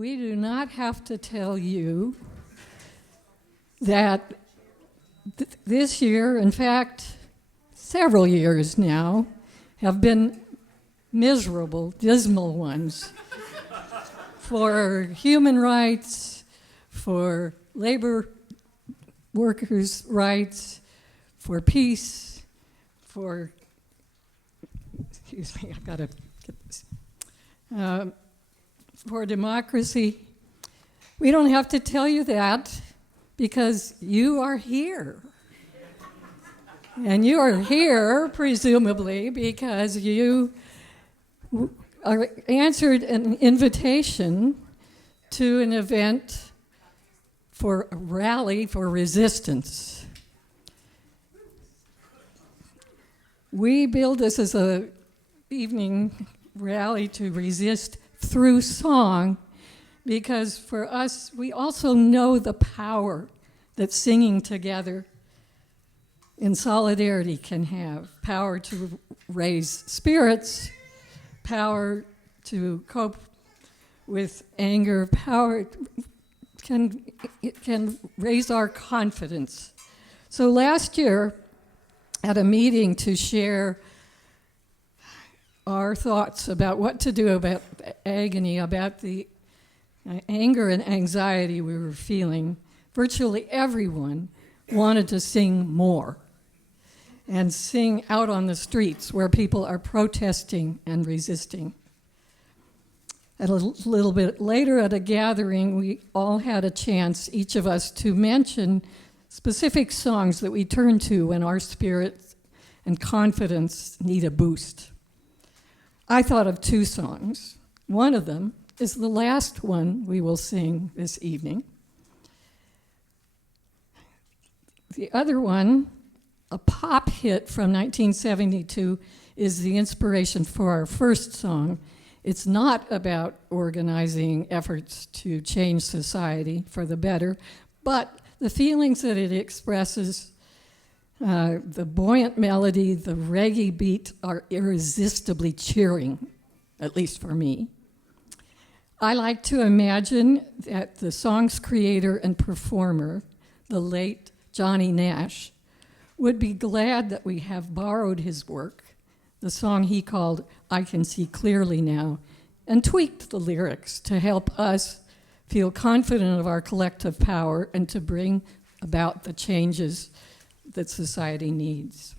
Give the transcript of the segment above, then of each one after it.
we do not have to tell you that this year, in fact, several years now, have been miserable, dismal ones for human rights, for labor workers' rights, for peace, for, excuse me, I've got to get this, for democracy. We don't have to tell you that because you are here. And you are here, presumably, because you answered an invitation to an event for a rally for resistance. We build this as an evening rally to resist through song because for us, we also know the power that singing together in solidarity can have. Power to raise spirits, power to cope with anger, power it can raise our confidence. So last year, at a meeting to share our thoughts about what to do about agony, about the anger and anxiety we were feeling, virtually everyone wanted to sing more and sing out on the streets where people are protesting and resisting. A little bit later at a gathering, we all had a chance, each of us, to mention specific songs that we turn to when our spirit and confidence need a boost. I thought of two songs. One of them is the last one we will sing this evening. The other one, a pop hit from 1972, is the inspiration for our first song. It's not about organizing efforts to change society for the better, but the feelings that it expresses, the buoyant melody, the reggae beat are irresistibly cheering, at least for me. I like to imagine that the song's creator and performer, the late Johnny Nash, would be glad that we have borrowed his work, the song he called I Can See Clearly Now, and tweaked the lyrics to help us feel confident of our collective power and to bring about the changes that society needs.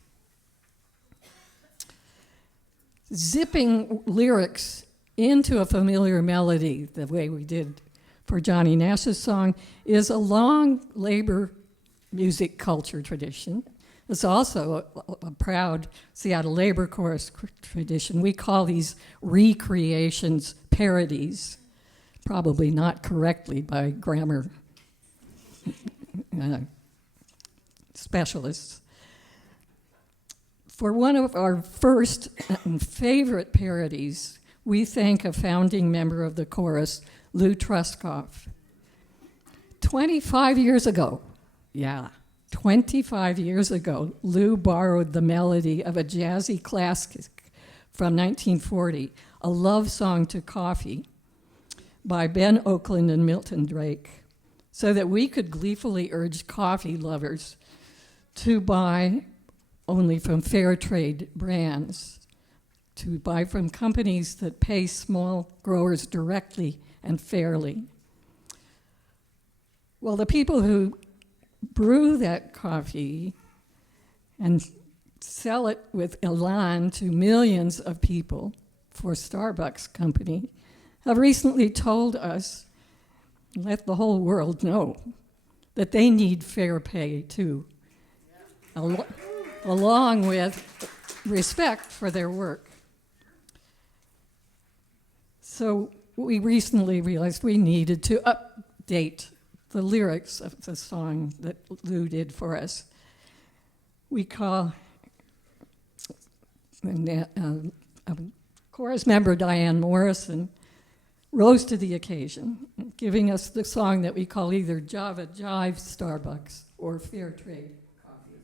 Zipping lyrics into a familiar melody, the way we did for Johnny Nash's song, is a long labor music culture tradition. It's also a proud Seattle labor chorus tradition. We call these recreations parodies, probably not correctly by grammar specialists. For one of our first and favorite parodies, we thank a founding member of the chorus, Lou Truskoff. 25 years ago, 25 years ago, Lou borrowed the melody of a jazzy classic from 1940, a love song to coffee by Ben Oakland and Milton Drake, so that we could gleefully urge coffee lovers to buy only from fair trade brands, to buy from companies that pay small growers directly and fairly. Well, the people who brew that coffee and sell it with elan to millions of people for Starbucks company have recently told us, let the whole world know, that they need fair pay too, along with respect for their work. So we recently realized we needed to update the lyrics of the song that Lou did for us. We call chorus member Diane Morrison rose to the occasion, giving us the song that we call either Java Jive Starbucks or Fair Trade Coffee.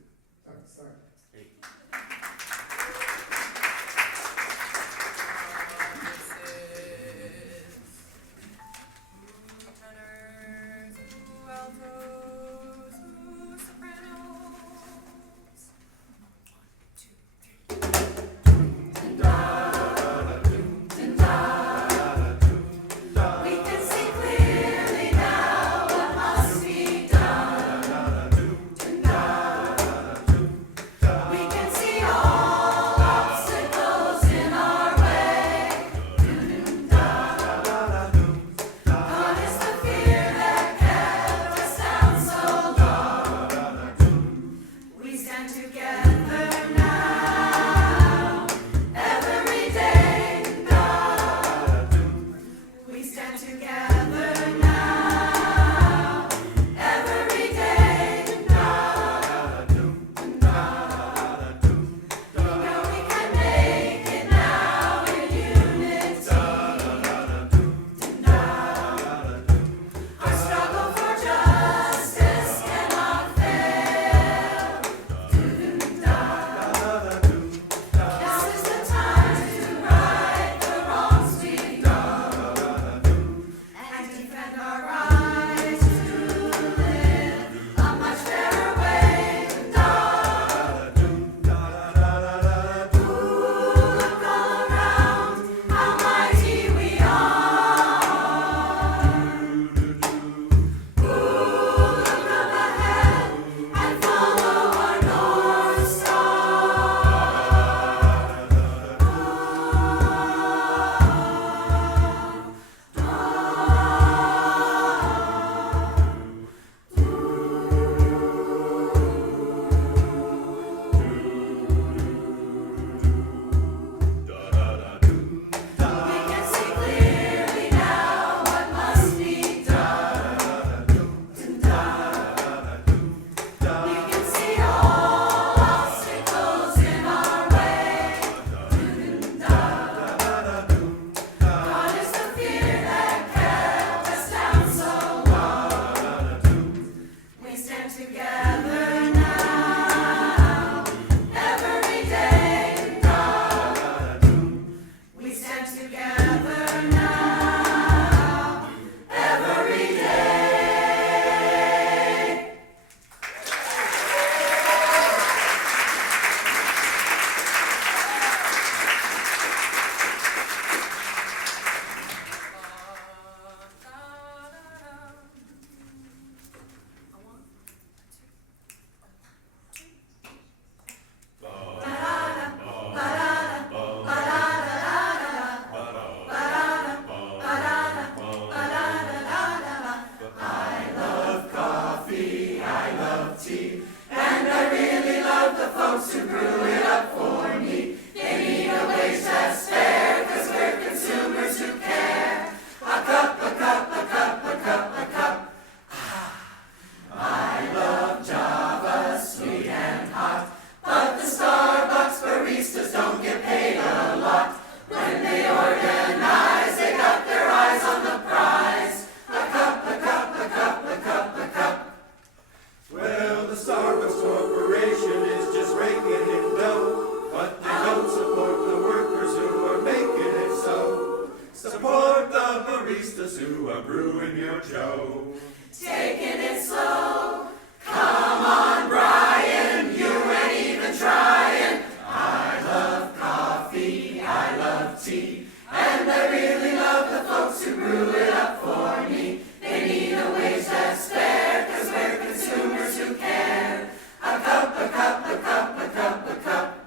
brewing your Joe. Taking it slow. Come on, Brian, you ain't even trying. I love coffee, I love tea, and I really love the folks who brew it up for me. They need a wage that's fair, 'cause we're consumers who care. A cup, a cup, a cup, a cup, a cup.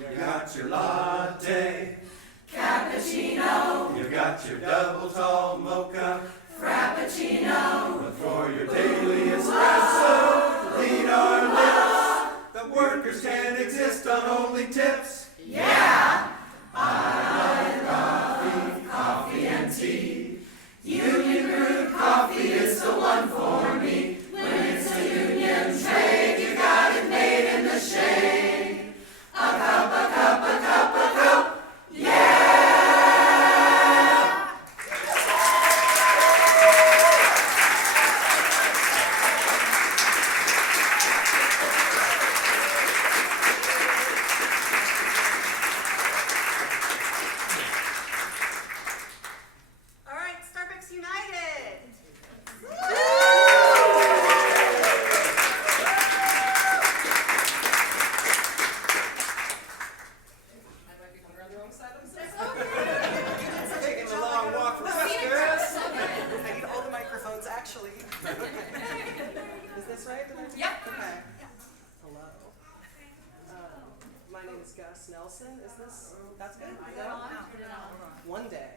You got your latte, Cappuccino, you got your double tall mocha, Frappuccino, but for your daily espresso, lead our lips. The workers can't exist on only tips. yeah! I love coffee and tea. Union brewed coffee is the one for me. When it's a union trade, you got it made in the shade. A cup, a cup, a cup, a cup, yeah! All right, Starbucks United. I might be coming around the wrong side of the Taking a long walk from Rasted. I need all the microphones, actually. Is this right? Yep. Okay. Hello. My name is Gus Nelson. Is this? That's good? No? One day.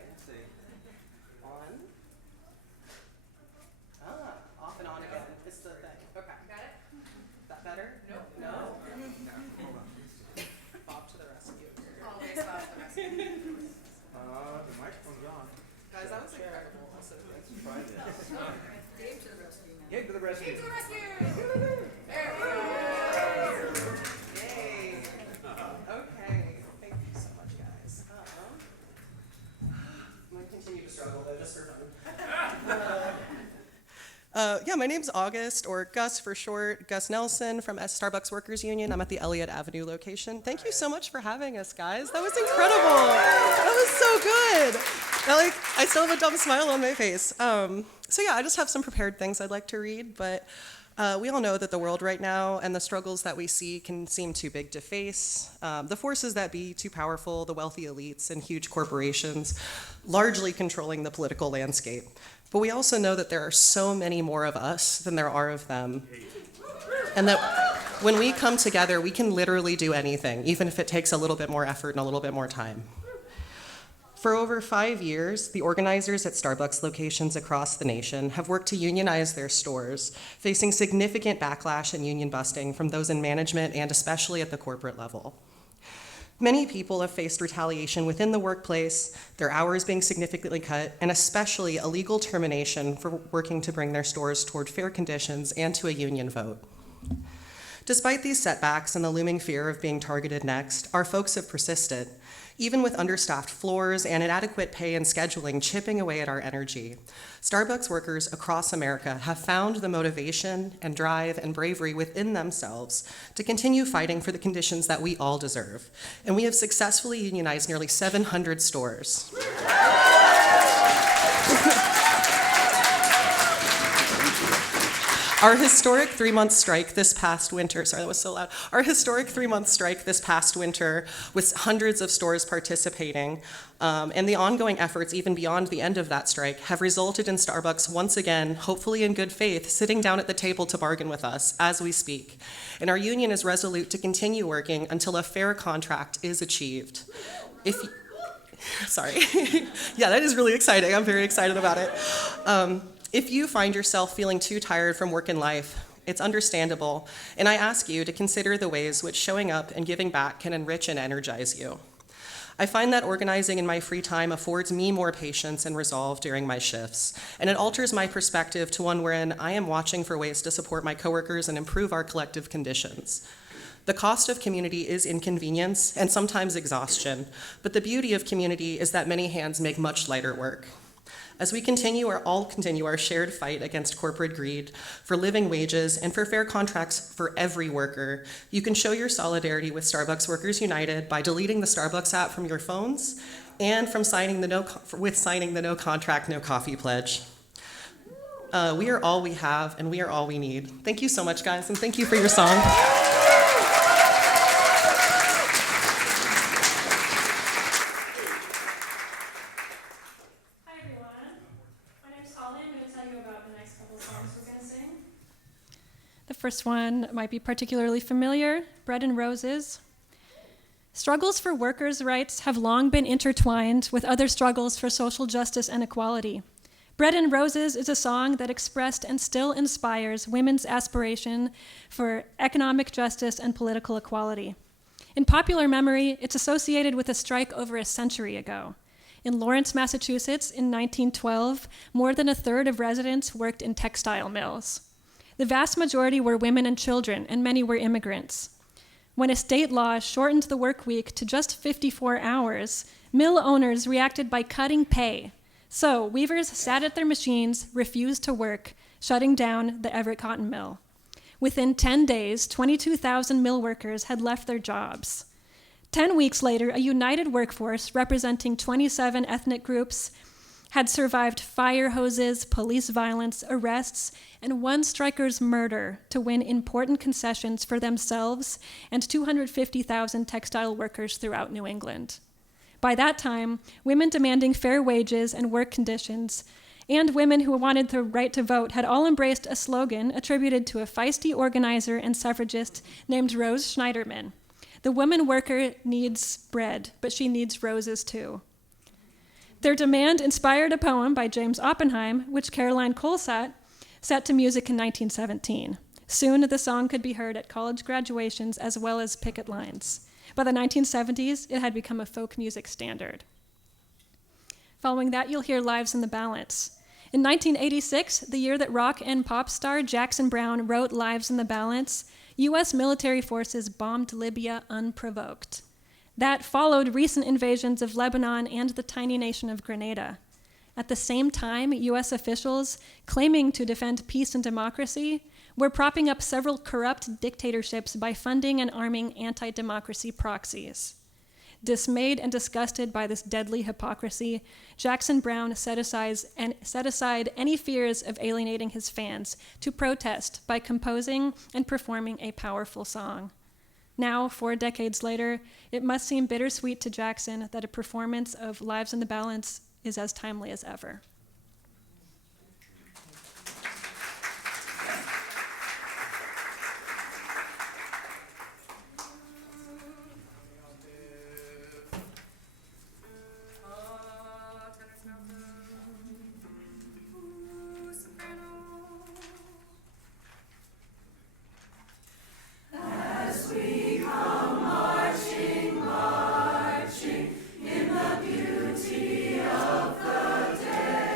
On. Off and on again. It's the thing. Okay. Got it? That better? Nope. No? Bob to the rescue. Always about the rest. The microphone's on. Guys, that was incredible. Also, Let's try this. Dave to the rescue now. Get to the rescue. Dave to the rescue! There we go. yay. Okay. Thank you so much, guys. I'm going to continue to struggle, though, just for fun. Yeah, my name's August, or Gus for short, Gus Nelson from Starbucks Workers Union. I'm at the Elliott Avenue location. Thank you so much for having us, guys. That was incredible. That was so good. I still have a dumb smile on my face. So yeah, I just have some prepared things I'd like to read, but we all know that the world right now and the struggles that we see can seem too big to face. The forces that be too powerful, the wealthy elites and huge corporations, largely controlling the political landscape. But we also know that there are so many more of us than there are of them. And that when we come together, we can literally do anything, even if it takes a little bit more effort and a little bit more time. For over 5 years, the organizers at Starbucks locations across the nation have worked to unionize their stores, facing significant backlash and union busting from those in management and especially at the corporate level. Many people have faced retaliation within the workplace, their hours being significantly cut, and especially illegal termination for working to bring their stores toward fair conditions and to a union vote. Despite these setbacks and the looming fear of being targeted next, our folks have persisted, even with understaffed floors and inadequate pay and scheduling chipping away at our energy. Starbucks workers across America have found the motivation and drive and bravery within themselves to continue fighting for the conditions that we all deserve. And we have successfully unionized nearly 700 stores. Our historic 3-month strike this past winter, sorry, that was so loud. Our historic 3-month strike this past winter with hundreds of stores participating, and the ongoing efforts even beyond the end of that strike have resulted in Starbucks once again, hopefully in good faith, sitting down at the table to bargain with us as we speak. And our union is resolute to continue working until a fair contract is achieved. Sorry. Yeah, that is really exciting. I'm very excited about it. If you find yourself feeling too tired from work and life, it's understandable, and I ask you to consider the ways which showing up and giving back can enrich and energize you. I find that organizing in my free time affords me more patience and resolve during my shifts, and it alters my perspective to one wherein I am watching for ways to support my coworkers and improve our collective conditions. The cost of community is inconvenience and sometimes exhaustion, but the beauty of community is that many hands make much lighter work. As we all continue our shared fight against corporate greed, for living wages, and for fair contracts for every worker, you can show your solidarity with Starbucks Workers United by deleting the Starbucks app from your phones and from signing the No Contract, No Coffee pledge. We are all we have, and we are all we need. Thank you so much, guys, and thank you for your song. The first one might be particularly familiar, Bread and Roses. Struggles for workers' rights have long been intertwined with other struggles for social justice and equality. Bread and Roses is a song that expressed and still inspires women's aspiration for economic justice and political equality. In popular memory, it's associated with a strike over a century ago. In Lawrence, Massachusetts, in 1912, more than a third of residents worked in textile mills. The vast majority were women and children, and many were immigrants. When a state law shortened the work week to just 54 hours, mill owners reacted by cutting pay. So weavers sat at their machines, refused to work, shutting down the Everett Cotton Mill. Within 10 days, 22,000 mill workers had left their jobs. 10 weeks later, a united workforce representing 27 ethnic groups had survived fire hoses, police violence, arrests, and one striker's murder to win important concessions for themselves and 250,000 textile workers throughout New England. By that time, women demanding fair wages and work conditions, and women who wanted the right to vote had all embraced a slogan attributed to a feisty organizer and suffragist named Rose Schneiderman. The woman worker needs bread, but she needs roses too. Their demand inspired a poem by James Oppenheim, which Caroline Colsatt set to music in 1917. Soon, the song could be heard at college graduations as well as picket lines. By the 1970s, it had become a folk music standard. Following that, you'll hear Lives in the Balance. In 1986, the year that rock and pop star Jackson Browne wrote Lives in the Balance, U.S. military forces bombed Libya unprovoked. That followed recent invasions of Lebanon and the tiny nation of Grenada. At the same time, U.S. officials, claiming to defend peace and democracy, were propping up several corrupt dictatorships by funding and arming anti-democracy proxies. Dismayed and disgusted by this deadly hypocrisy, Jackson Browne set aside any fears of alienating his fans to protest by composing and performing a powerful song. Now, 4 decades later, it must seem bittersweet to Jackson that a performance of Lives in the Balance is as timely as ever. Marching in the beauty of the day.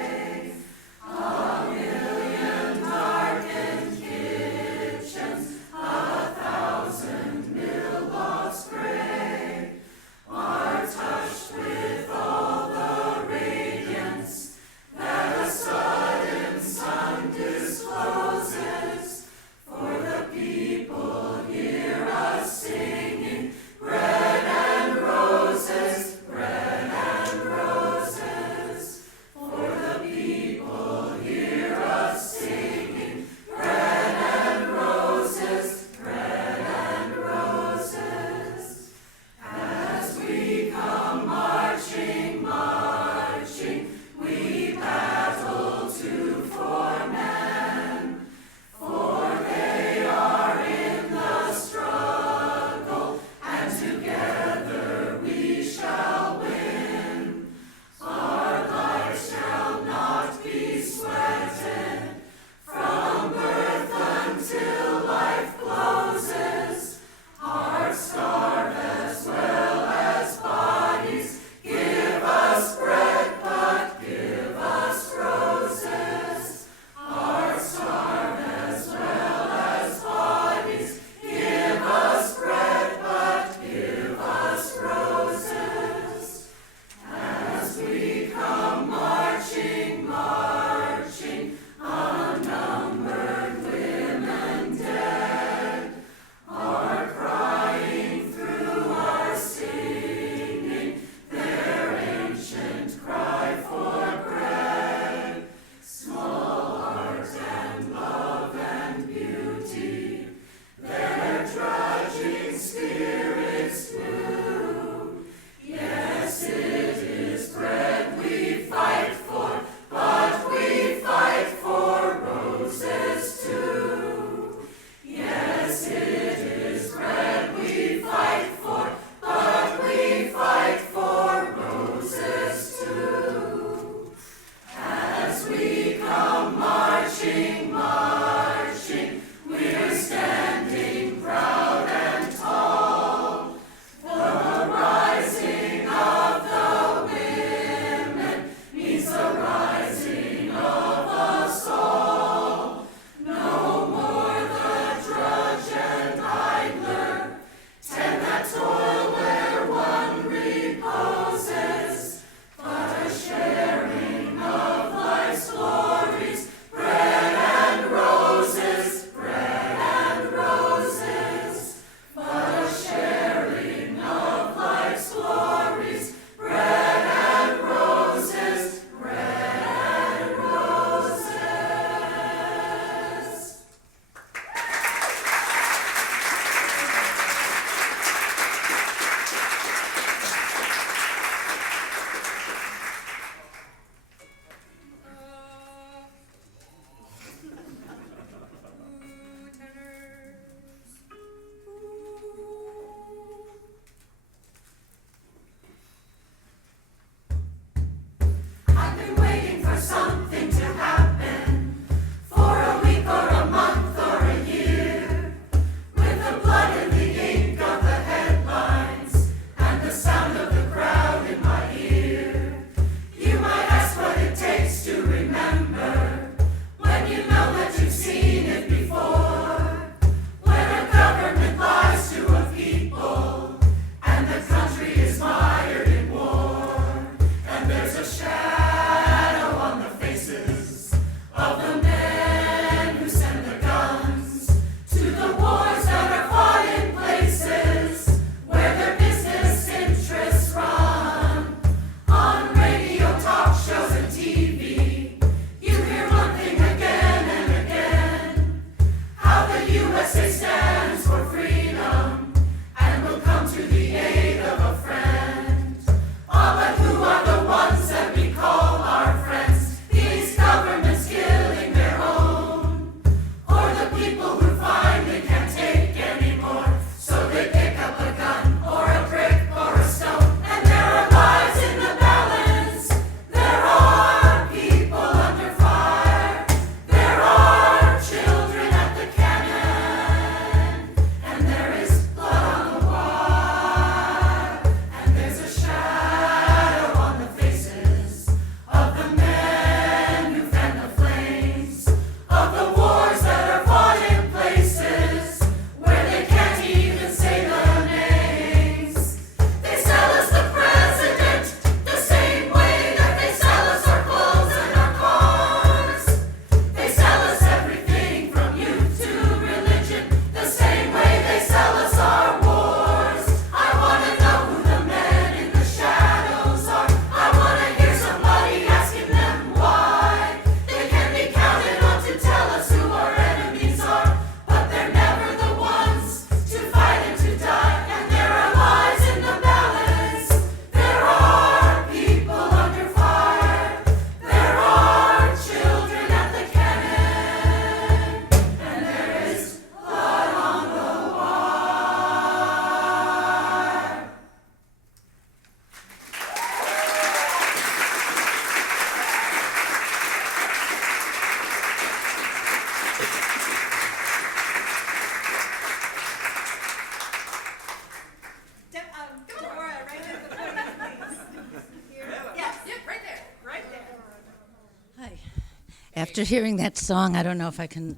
After hearing that song, I don't know if I can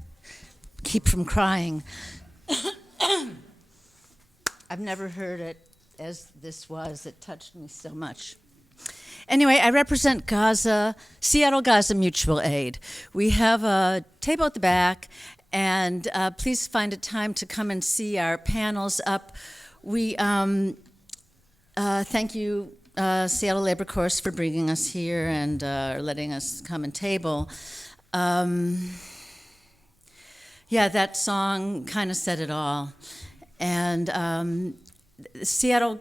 keep from crying. I've never heard it as this was. It touched me so much. Anyway, I represent Gaza, Seattle Gaza Mutual Aid. We have a table at the back, and please find a time to come and see our panels up. We thank you, Seattle Labor Corps, for bringing us here and letting us come and table. Yeah, that song kind of said it all. And Seattle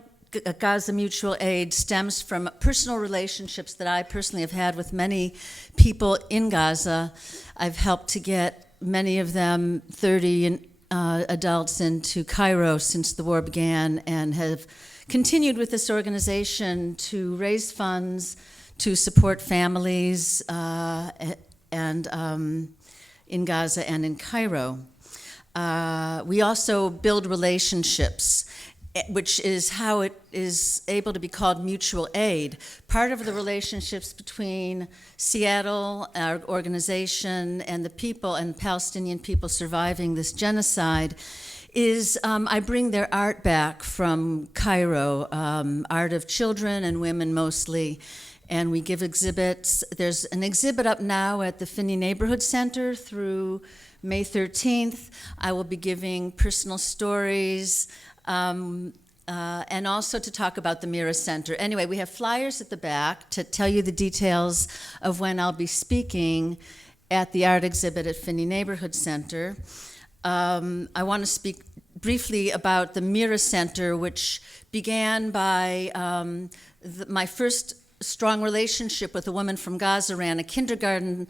Gaza Mutual Aid stems from personal relationships that I personally have had with many people in Gaza. I've helped to get many of them, 30 adults, into Cairo since the war began, and have continued with this organization to raise funds to support families and in Gaza and in Cairo. We also build relationships, which is how it is able to be called mutual aid. Part of the relationships between Seattle, our organization, and the people and Palestinian people surviving this genocide is I bring their art back from Cairo, art of children and women mostly, and we give exhibits. There's an exhibit up now at the Finney Neighborhood Center through May 13th. I will be giving personal stories, and also to talk about the Mira Center. Anyway, we have flyers at the back to tell you the details of when I'll be speaking at the art exhibit at Finney Neighborhood Center. I want to speak briefly about the Mira Center, which began by my first strong relationship with a woman from Gaza. Ran a kindergarten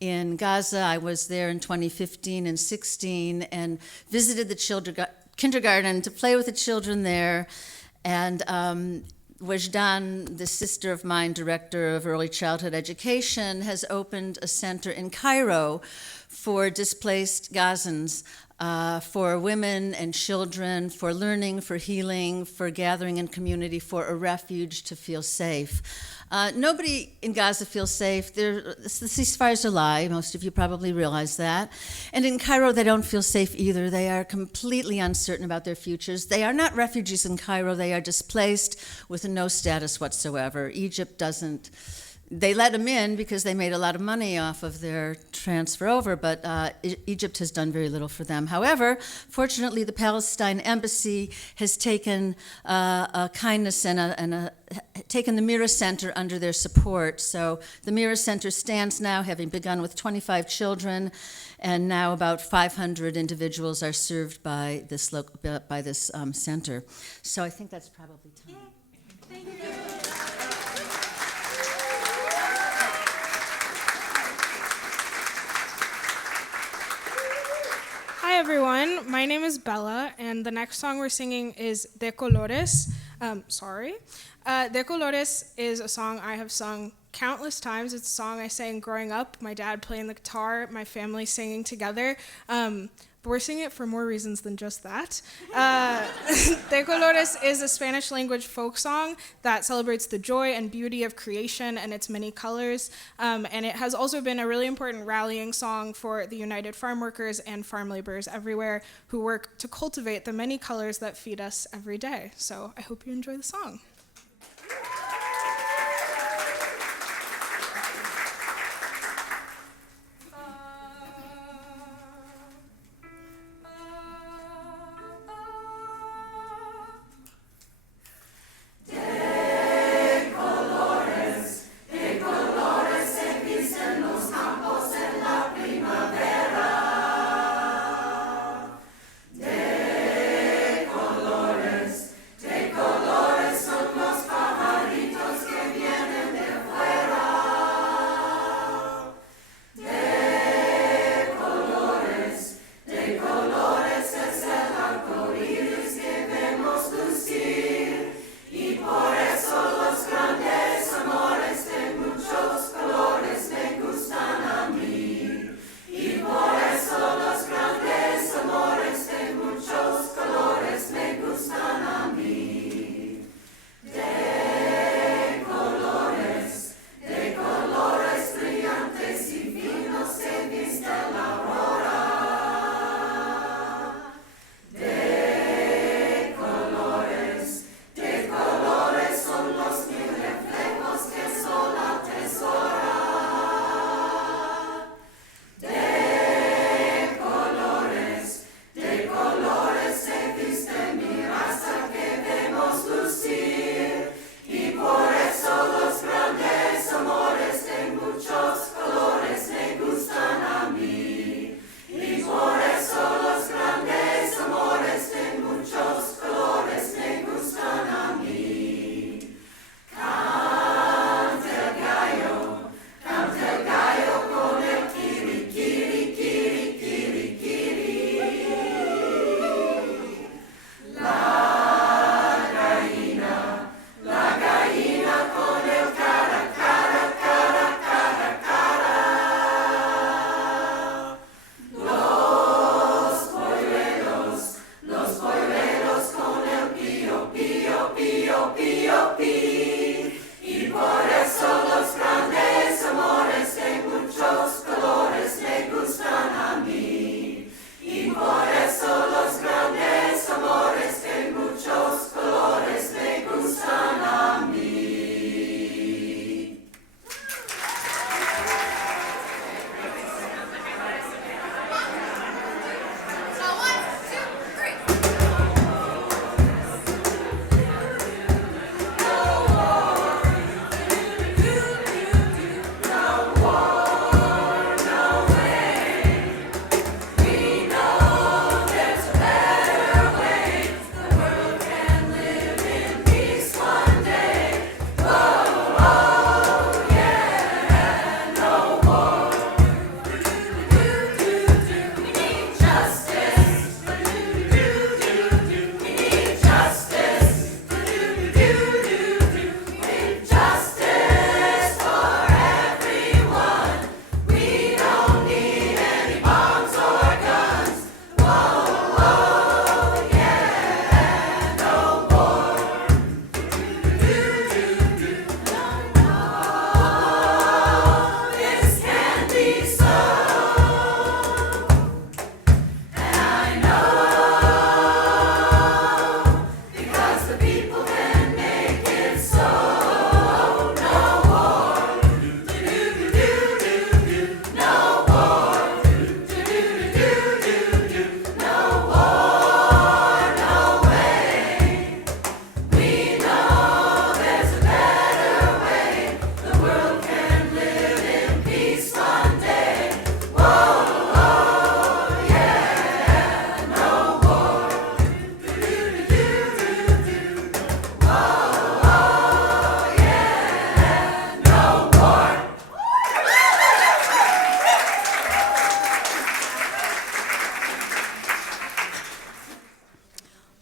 in Gaza. I was there in 2015 and 16 and visited the kindergarten to play with the children there. And Wajdan, the sister of mine, director of early childhood education, has opened a center in Cairo for displaced Gazans, for women and children, for learning, for healing, for gathering in community, for a refuge to feel safe. Nobody in Gaza feels safe. The ceasefire's a lie. Most of you probably realize that. And in Cairo, they don't feel safe either. They are completely uncertain about their futures. They are not refugees in Cairo. They are displaced with no status whatsoever. Egypt doesn't. They let them in because they made a lot of money off of their transfer over, but Egypt has done very little for them. However, fortunately, the Palestine embassy has taken a kindness and taken the Mira Center under their support. So the Mira Center stands now, having begun with 25 children, and now about 500 individuals are served by this center. So I think that's probably time. Thank you. Hi everyone, my name is Bella, and the next song we're singing is De Colores. De Colores is a song I have sung countless times. It's a song I sang growing up, my dad playing the guitar, my family singing together. But we're singing it for more reasons than just that. De Colores is a Spanish language folk song that celebrates the joy and beauty of creation and its many colors. And it has also been a really important rallying song for the United Farm Workers and farm laborers everywhere who work to cultivate the many colors that feed us every day. So I hope you enjoy the song. De colores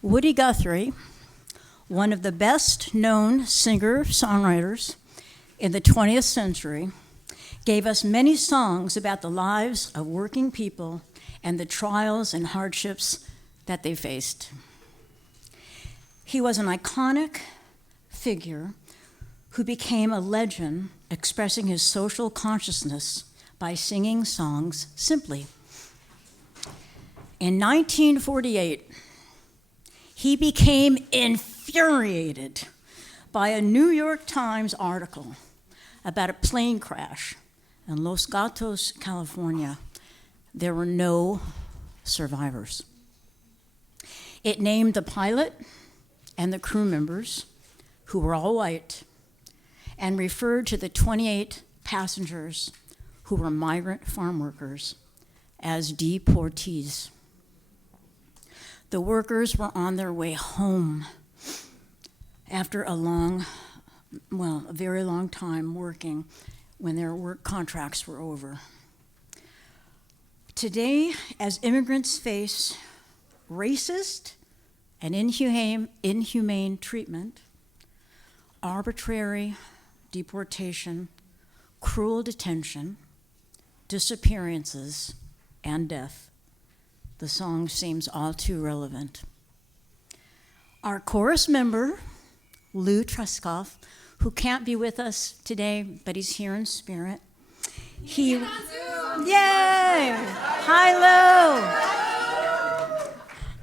Woody Guthrie, one of the best known singer-songwriters in the 20th century, gave us many songs about the lives of working people and the trials and hardships that they faced. He was an iconic figure who became a legend expressing his social consciousness by singing songs simply. In 1948, he became infuriated by a New York Times article about a plane crash in Los Gatos, California. There were no survivors. It named the pilot and the crew members, who were all white, and referred to the 28 passengers who were migrant farm workers as deportees. The workers were on their way home after a very long time working when their work contracts were over. Today, as immigrants face racist and inhumane treatment, arbitrary deportation, cruel detention, disappearances, and death, the song seems all too relevant. Our chorus member, Lou Truskoff, who can't be with us today, but he's here in spirit. Yay! Hi,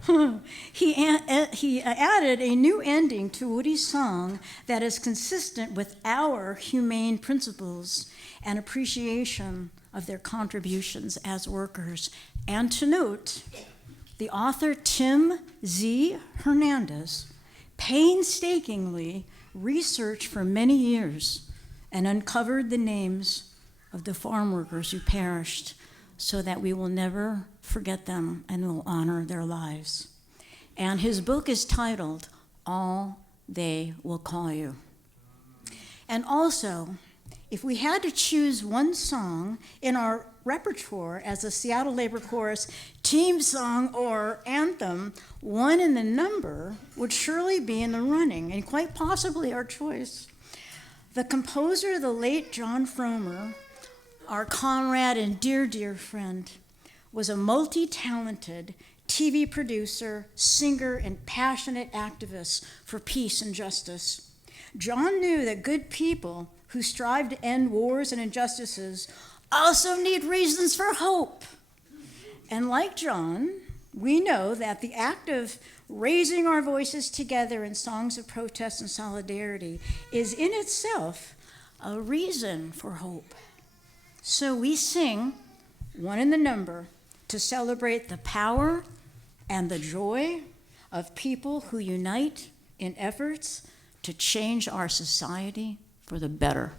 Lou! He added a new ending to Woody's song that is consistent with our humane principles and appreciation of their contributions as workers. And to note, the author Tim Z. Hernandez painstakingly researched for many years and uncovered the names of the farm workers who perished so that we will never forget them and will honor their lives. And his book is titled, All They Will Call You. And also, if we had to choose one song in our repertoire as a Seattle Labor Chorus team song or anthem, one in the number would surely be in the running, and quite possibly our choice. The composer, the late John Fromer, our comrade and dear, dear friend, was a multi-talented TV producer, singer, and passionate activist for peace and justice. John knew that good people who strive to end wars and injustices also need reasons for hope. And like John, we know that the act of raising our voices together in songs of protest and solidarity is in itself a reason for hope. So we sing one in the number to celebrate the power and the joy of people who unite in efforts to change our society for the better.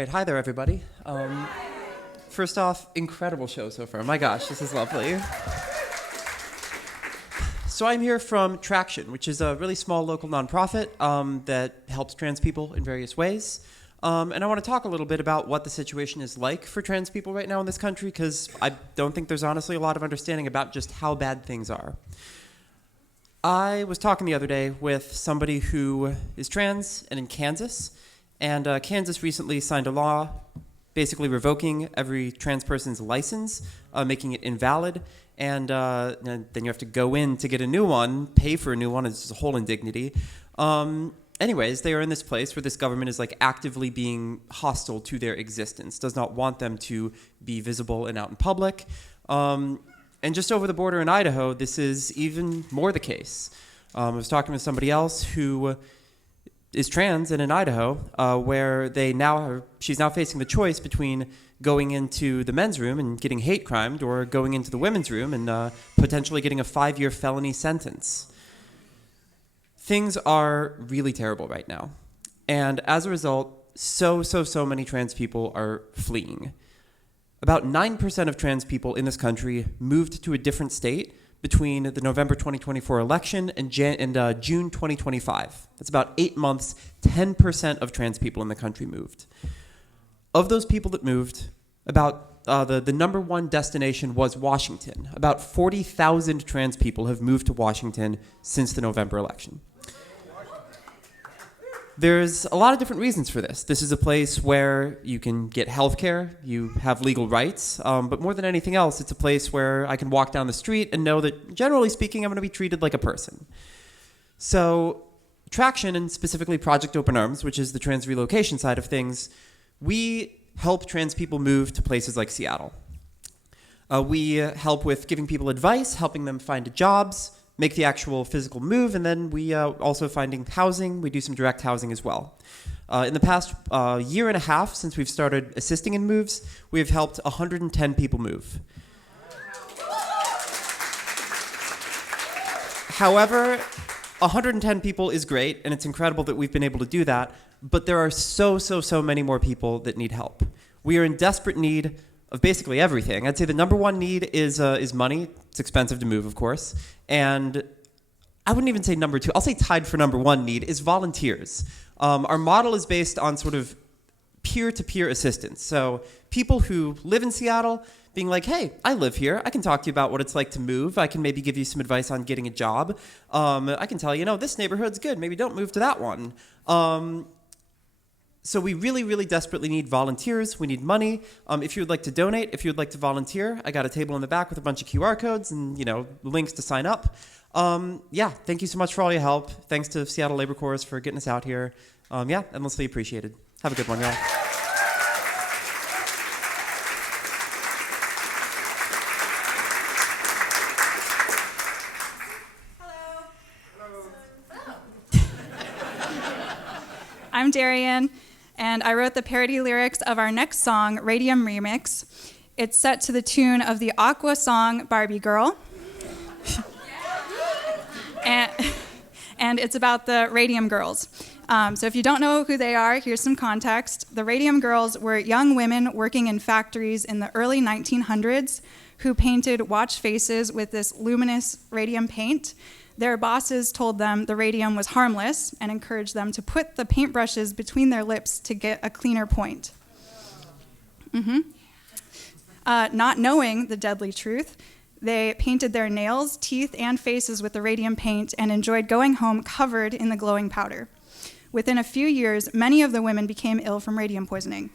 right, hi there, everybody. First off, incredible show so far. My gosh, this is lovely. So I'm here from Traction, which is a really small local nonprofit that helps trans people in various ways. And I want to talk a little bit about what the situation is like for trans people right now in this country, because I don't think there's honestly a lot of understanding about just how bad things are. I was talking the other day with somebody who is trans and in Kansas, and Kansas recently signed a law basically revoking every trans person's license, making it invalid, and then you have to go in to get a new one, pay for a new one. It's just a whole indignity. Anyways, they are in this place where this government is like actively being hostile to their existence, does not want them to be visible and out in public. And just over the border in Idaho, this is even more the case. I was talking with somebody else who is trans and in Idaho, where she's now facing the choice between going into the men's room and getting hate crimed or going into the women's room and potentially getting a 5-year felony sentence. Things are really terrible right now. And as a result, so many trans people are fleeing. About 9% of trans people in this country moved to a different state between the November 2024 election and June 2025. That's about 8 months, 10% of trans people in the country moved. Of those people that moved, about the number one destination was Washington. About 40,000 trans people have moved to Washington since the November election. There's a lot of different reasons for this. This is a place where you can get health care, you have legal rights, but more than anything else, it's a place where I can walk down the street and know that, generally speaking, I'm going to be treated like a person. So Traction, and specifically Project Open Arms, which is the trans relocation side of things, we help trans people move to places like Seattle. We help with giving people advice, helping them find jobs, make the actual physical move, and then we also finding housing. We do some direct housing as well. In the past year and a half since we've started assisting in moves, we have helped 110 people move. However, 110 people is great, and it's incredible that we've been able to do that, but there are so many more people that need help. We are in desperate need of basically everything. I'd say the number one need is money. It's expensive to move, of course. And I wouldn't even say number two. I'll say tied for number one need is volunteers. Our model is based on sort of peer-to-peer assistance. So people who live in Seattle being like, hey, I live here. I can talk to you about what it's like to move. I can maybe give you some advice on getting a job. I can tell you, this neighborhood's good. Maybe don't move to that one. So we really desperately need volunteers. We need money. If you would like to donate, if you would like to volunteer, I got a table in the back with a bunch of QR codes and, links to sign up. Thank you so much for all your help. Thanks to Seattle Labor Corps for getting us out here. Endlessly appreciated. Have a good one, y'all. I'm Darian, and I wrote the parody lyrics of our next song, Radium Remix. It's set to the tune of the Aqua song, Barbie Girl. and it's about the Radium Girls. So if you don't know who they are, here's some context. The Radium Girls were young women working in factories in the early 1900s who painted watch faces with this luminous radium paint. Their bosses told them the radium was harmless and encouraged them to put the paintbrushes between their lips to get a cleaner point. Not knowing the deadly truth, they painted their nails, teeth, and faces with the radium paint and enjoyed going home covered in the glowing powder. Within a few years, many of the women became ill from radium poisoning.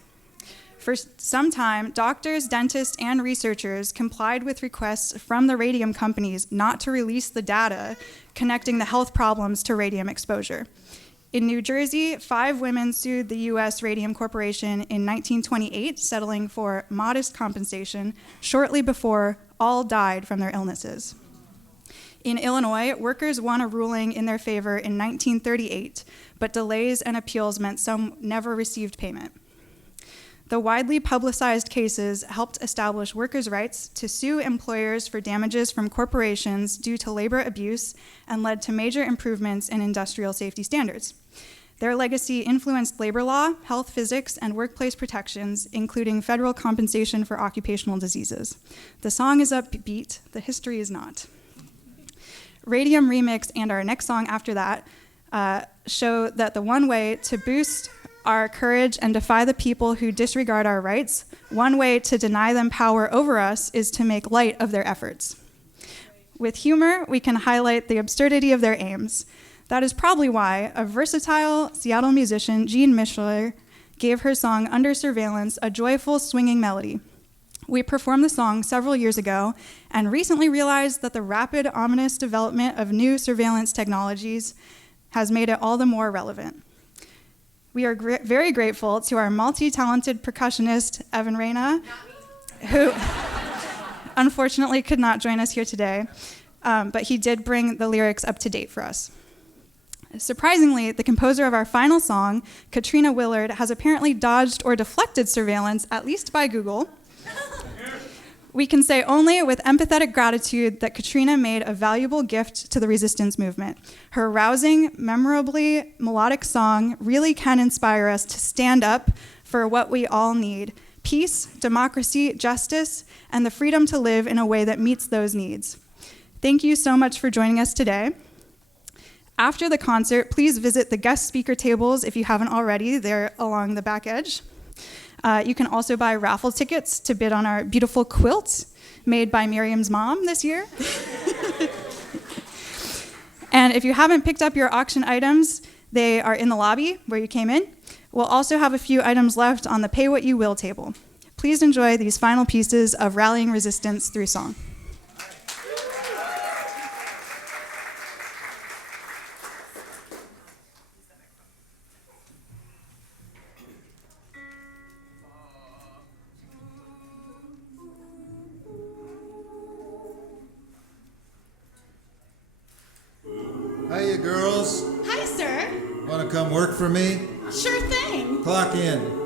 For some time, doctors, dentists, and researchers complied with requests from the radium companies not to release the data connecting the health problems to radium exposure. In New Jersey, 5 women sued the U.S. Radium Corporation in 1928, settling for modest compensation shortly before all died from their illnesses. In Illinois, workers won a ruling in their favor in 1938, but delays and appeals meant some never received payment. The widely publicized cases helped establish workers' rights to sue employers for damages from corporations due to labor abuse and led to major improvements in industrial safety standards. Their legacy influenced labor law, health physics, and workplace protections, including federal compensation for occupational diseases. The song is upbeat, the history is not. Radium Remix and our next song after that show that the one way to boost our courage and defy the people who disregard our rights, one way to deny them power over us is to make light of their efforts. With humor, we can highlight the absurdity of their aims. That is probably why a versatile Seattle musician, Jean Mischler, gave her song Under Surveillance a joyful, swinging melody. We performed the song several years ago and recently realized that the rapid, ominous development of new surveillance technologies has made it all the more relevant. We are very grateful to our multi-talented percussionist, Evan Reyna, who unfortunately could not join us here today, but he did bring the lyrics up to date for us. Surprisingly, the composer of our final song, Catrina Willard, has apparently dodged or deflected surveillance, at least by Google. We can say only with empathetic gratitude that Catrina made a valuable gift to the resistance movement. Her rousing, memorably melodic song really can inspire us to stand up for what we all need: peace, democracy, justice, and the freedom to live in a way that meets those needs. Thank you so much for joining us today. After the concert, please visit the guest speaker tables if you haven't already. They're along the back edge. You can also buy raffle tickets to bid on our beautiful quilt made by Miriam's mom this year. And if you haven't picked up your auction items, they are in the lobby where you came in. We'll also have a few items left on the Pay What You Will table. Please enjoy these final pieces of rallying resistance through song. Hiya, girls. Hi, sir. Want to come work for me? Sure thing. Clock in.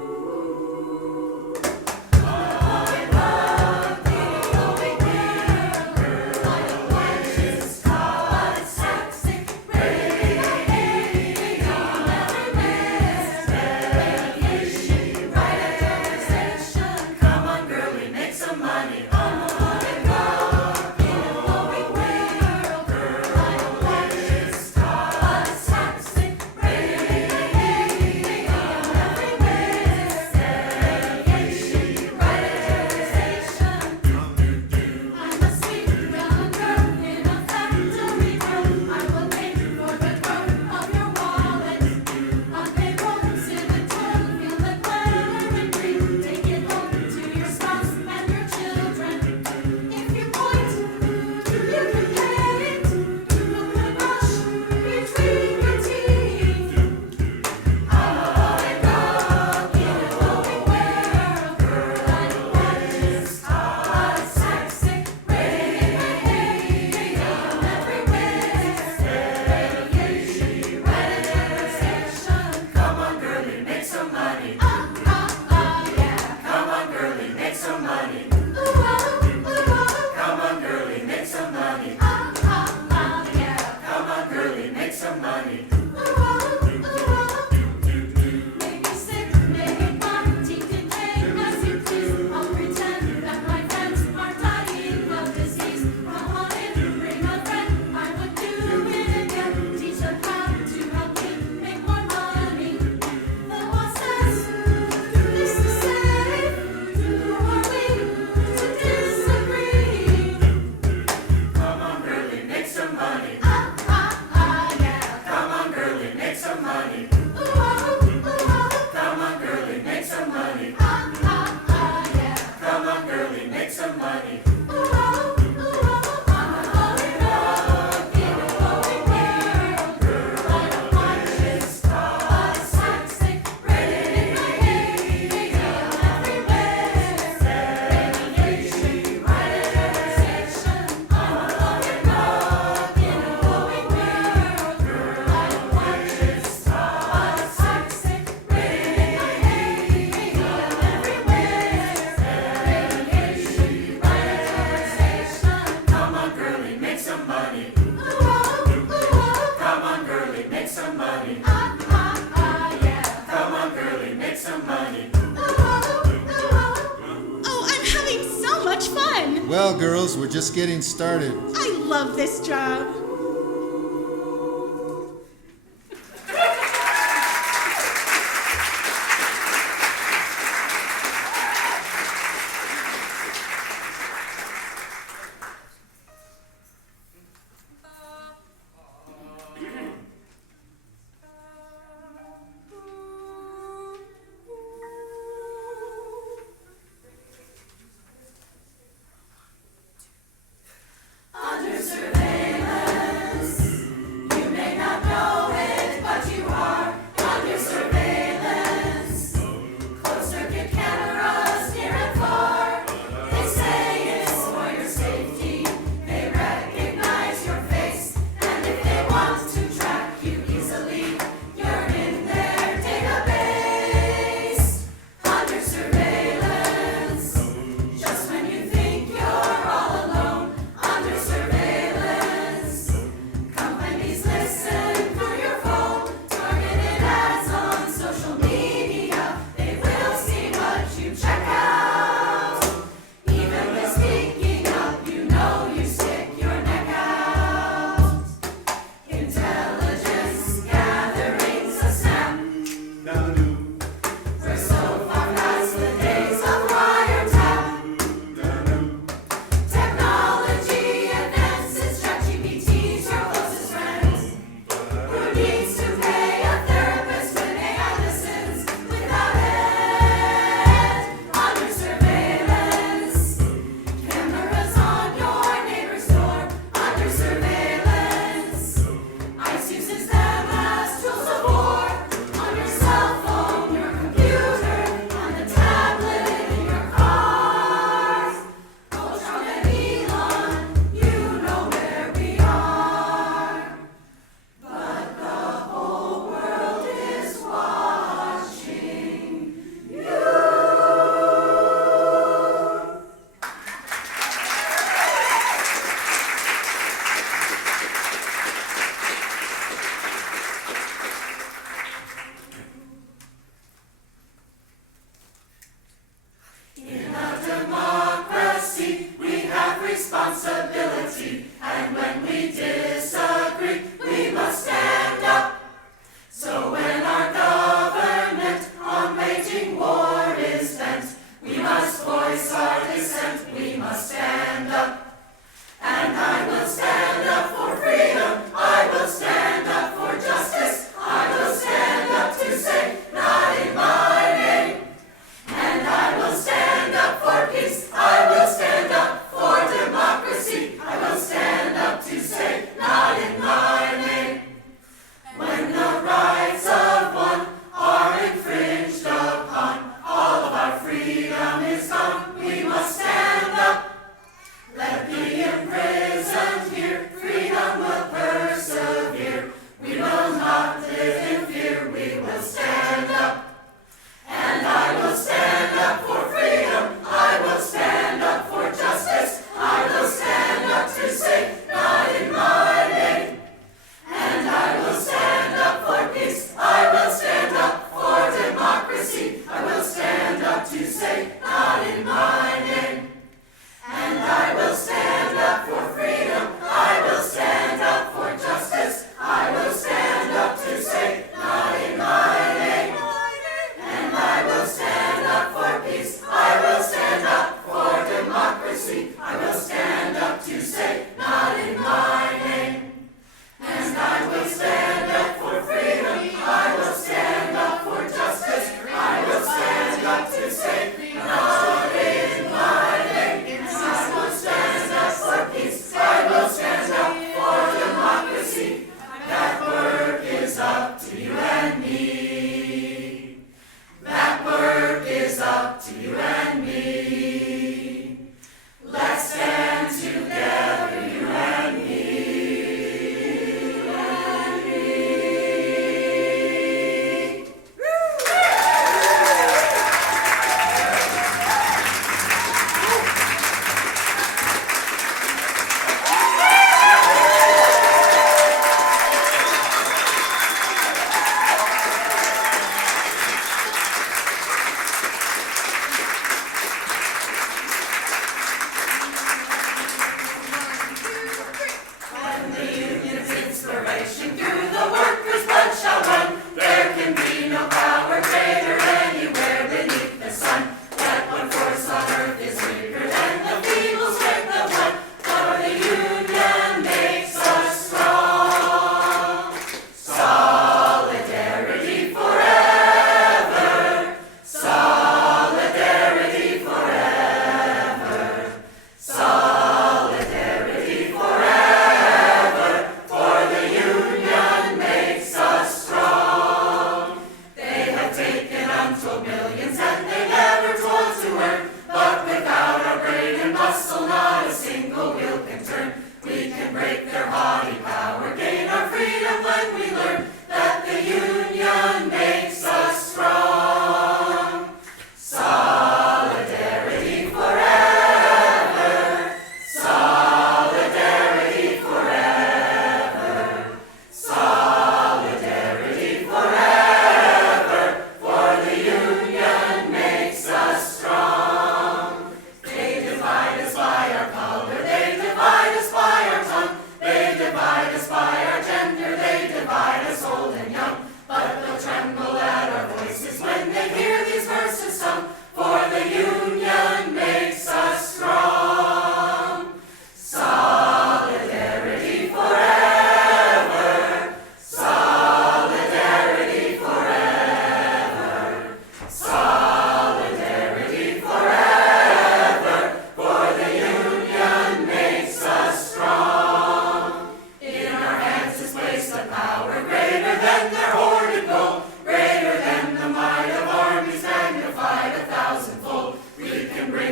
Well, girls, we're just getting started. I love this job. Under surveillance.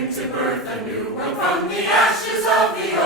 came to birth a new world from the ashes of the